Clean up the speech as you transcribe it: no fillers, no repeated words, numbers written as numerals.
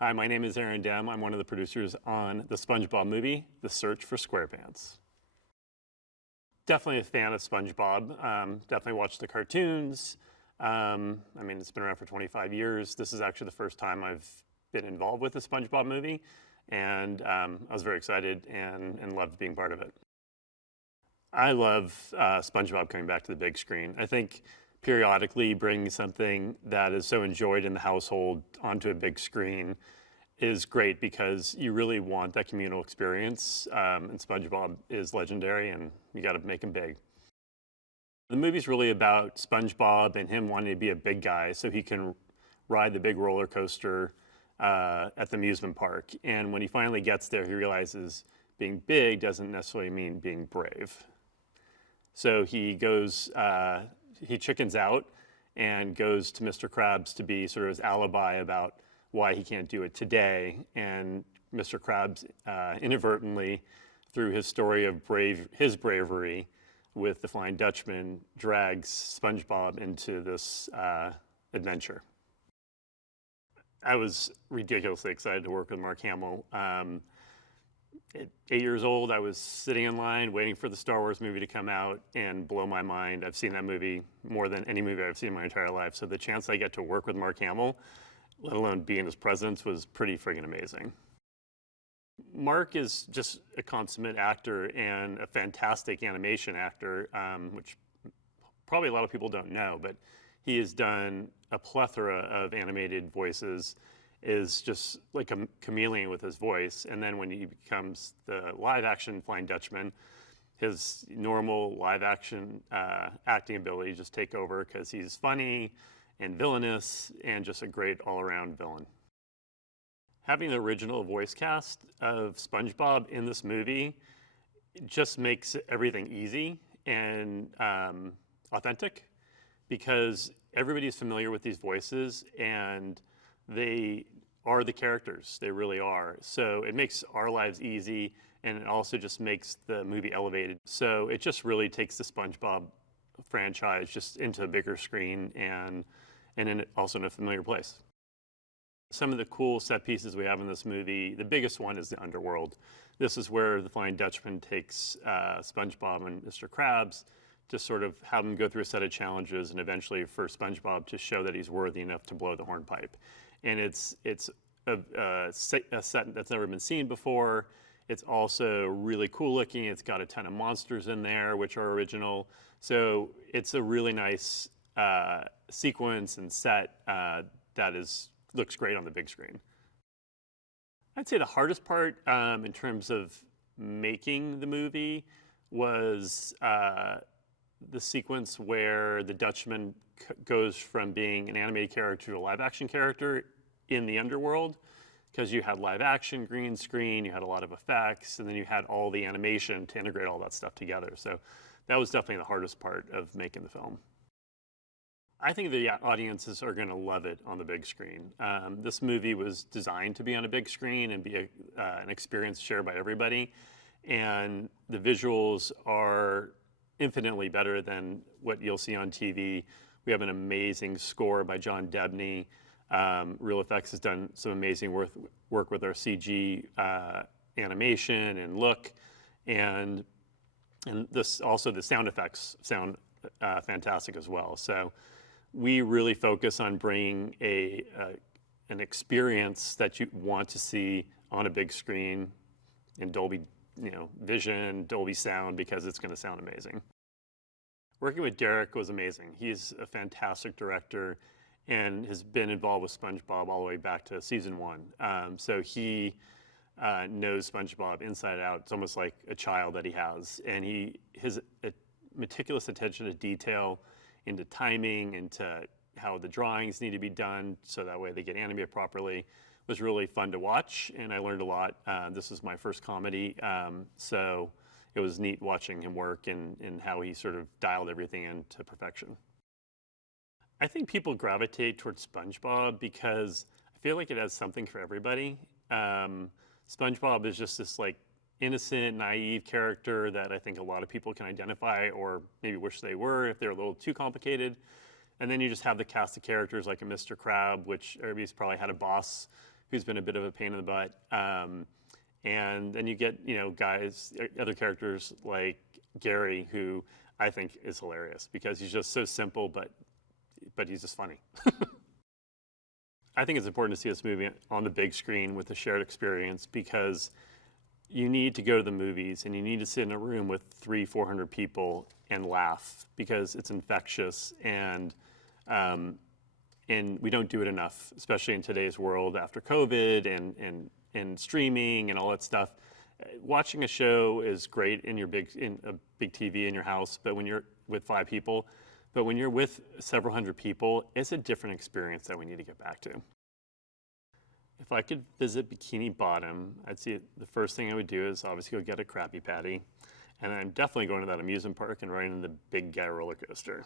Hi, my name is Aaron Dem. I'm one of the producers on the SpongeBob movie, The Search for SquarePants. Definitely a fan of SpongeBob. Definitely watched the cartoons. It's been around for 25 years. This is actually the first time I've been involved with the SpongeBob movie, and I was very excited and loved being part of it. I love SpongeBob coming back to the big screen. I think periodically bringing something that is so enjoyed in the household onto a big screen is great because you really want that communal experience, and SpongeBob is legendary and you got to make him big. The movie's really about SpongeBob and him wanting to be a big guy so he can ride the big roller coaster at the amusement park. And when he finally gets there, he realizes being big doesn't necessarily mean being brave. So he goes, he chickens out and goes to Mr. Krabs to be sort of his alibi about why he can't do it today. And Mr. Krabs inadvertently, through his story of his bravery with the Flying Dutchman, drags SpongeBob into this adventure. I was ridiculously excited to work with Mark Hamill. At 8 years old, I was sitting in line waiting for the Star Wars movie to come out and blow my mind. I've seen that movie more than any movie I've seen in my entire life. So the chance I get to work with Mark Hamill, let alone be in his presence, was pretty friggin' amazing. Mark is just a consummate actor and a fantastic animation actor, which probably a lot of people don't know, but he has done a plethora of animated voices, is just like a chameleon with his voice. And then when he becomes the live action Flying Dutchman, his normal live action acting ability just take over because he's funny and villainous and just a great all around villain. Having the original voice cast of SpongeBob in this movie just makes everything easy and authentic because everybody's familiar with these voices and they are the characters, they really are. So it makes our lives easy and it also just makes the movie elevated. So it just really takes the SpongeBob franchise just into a bigger screen and also in a familiar place. Some of the cool set pieces we have in this movie, the biggest one is the underworld. This is where the Flying Dutchman takes SpongeBob and Mr. Krabs to sort of have them go through a set of challenges and eventually for SpongeBob to show that he's worthy enough to blow the hornpipe. And it's a set that's never been seen before. It's also really cool looking. It's got a ton of monsters in there, which are original. So it's a really nice sequence and set that looks great on the big screen. I'd say the hardest part in terms of making the movie was the sequence where the Dutchman goes from being an animated character to a live action character in the underworld, because you had live action, green screen, you had a lot of effects, and then you had all the animation to integrate all that stuff together. So that was definitely the hardest part of making the film. I think the audiences are going to love it on the big screen. This movie was designed to be on a big screen and be an experience shared by everybody. And the visuals are infinitely better than what you'll see on TV. We have an amazing score by John Debney. Real Effects has done some amazing work with our CG animation and look. And this also, the sound effects sound fantastic as well. So we really focus on bringing an experience that you want to see on a big screen in Dolby Vision, Dolby Sound, because it's going to sound amazing. Working with Derek was amazing. He's a fantastic director and has been involved with SpongeBob all the way back to season 1. So he knows SpongeBob inside out. It's almost like a child that he has. And his meticulous attention to detail, into timing, into how the drawings need to be done so that way they get animated properly, was really fun to watch, and I learned a lot. This is my first comedy, so it was neat watching him work and how he sort of dialed everything into perfection. I think people gravitate towards SpongeBob because I feel like it has something for everybody. SpongeBob is just this like innocent, naive character that I think a lot of people can identify or maybe wish they were if they're a little too complicated. And then you just have the cast of characters like a Mr. Crab, which everybody's probably had a boss who's been a bit of a pain in the butt. And then you get, guys, other characters like Gary, who I think is hilarious because he's just so simple, but he's just funny. I think it's important to see this movie on the big screen with a shared experience because you need to go to the movies and you need to sit in a room with 300-400 people and laugh because it's infectious, and we don't do it enough, especially in today's world after COVID and streaming and all that stuff. Watching a show is great in a big TV in your house, but when you're with 5 people, but when you're with several hundred people, it's a different experience that we need to get back to. If I could visit Bikini Bottom, I'd see the first thing I would do is obviously go get a Krabby Patty, and I'm definitely going to that amusement park and riding the big guy roller coaster.